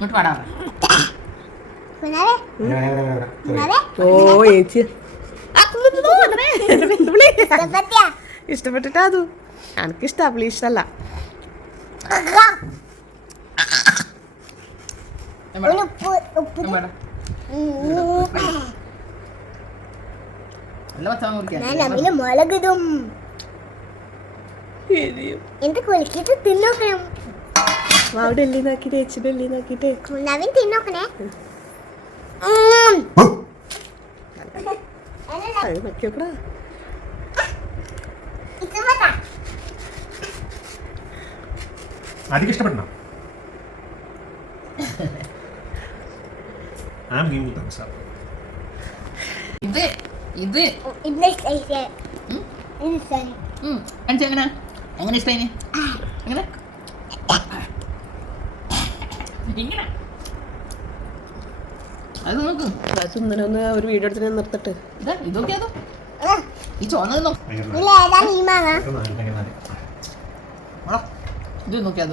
ഇങ്ങോട്ട് പാടാ. ഓ ചേച്ചി ഇഷ്ടപ്പെട്ടിട്ടാ അതു എനിക്കിഷ്ടാ പുളി ഇഷ്ടല്ല. മുളകിടും എന്ത് കുളിക്കിട്ട് തിന്നോക്കണം. ഡെല്ലി നോക്കിട്ട് ചേച്ചി ഡെല്ലി നോക്കിട്ടേ നവീൻ തിന്നോക്കണേ. നോക്കിയോക്കടാ. ആദ്യം ഇഷ്ടപ്പെടണം. ഇത് ഇത് എങ്ങനെ എങ്ങനെ ഇഷ്ടായിന് എങ്ങനെ ഇങ്ങനെ അത് നോക്ക്. സുന്ദരം ഒന്ന് ഒരു വീഡിയോ എടുത്തിട്ട് നിർത്തിട്ട് ഇതാ ഇതൊക്കെ അതോ ഈ ചോന്നത് നോക്ക്. ഇത് നോക്കിയാ